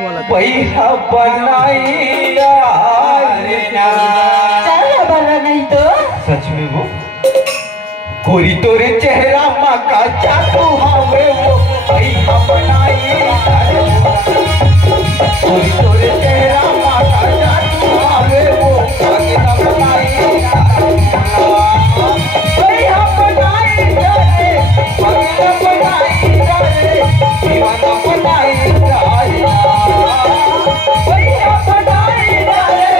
पैसा बनाइया चल बना नहीं तो सच में वो गोरी तोरे चेहरा माँ का जादू हवे वो पैसा बनाइया गोरी तोरे चेहरा माँ का जादू हवे वो पैसा बनाइया पैसा बनाइया रे पैसा बनाइया रे दीवाना बनाइया पैसा बनाइया रे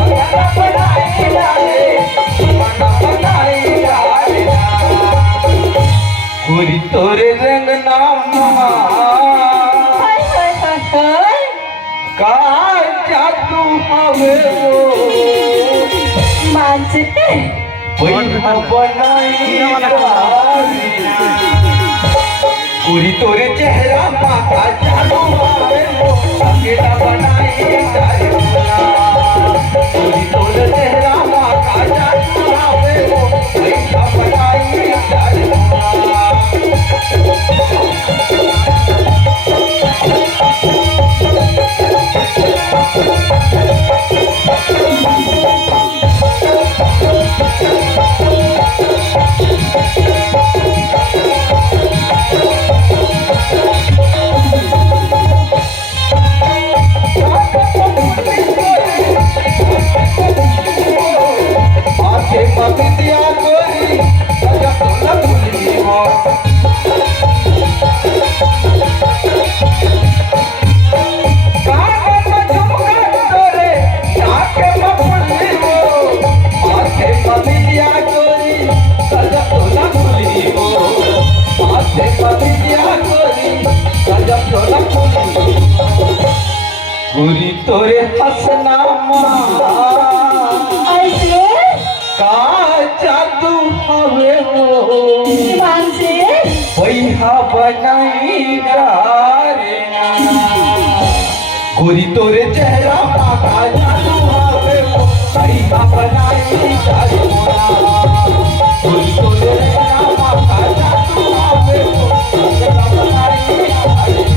पैसा बनाइया रे दीवाना बनाइया गोरी तोरे रंग नामा हाय हाय हाय हाय का जादू हवे वो मानसे पैसा बनाइया गोरी तोरे चेहरा माता जादू हवे वो अकेला बनाइया गोरी तोरे चेहरा माता जादू हवे वो पैसा बनाइया गोरी तोरे हसना ऐसे का जादू हवे वो मानसे पैसा बनाइया रे गोरी तोरे चेहरा माता जादू हवे वो पैसा बनाइया रे गोरी तोरे चेहरा माता जादू हवे वो पैसा बनाइया रे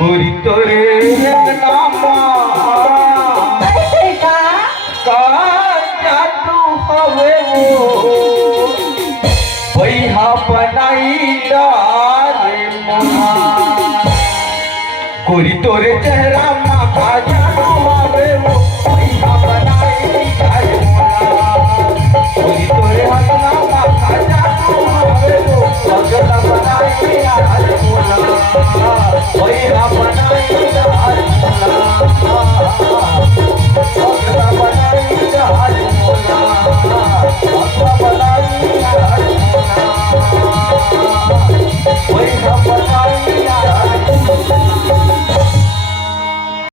गोरी तोरे नामा ऐसे का जादू हवे वो पैसा बनाइया रे मोना गोरी तोरे चेहरा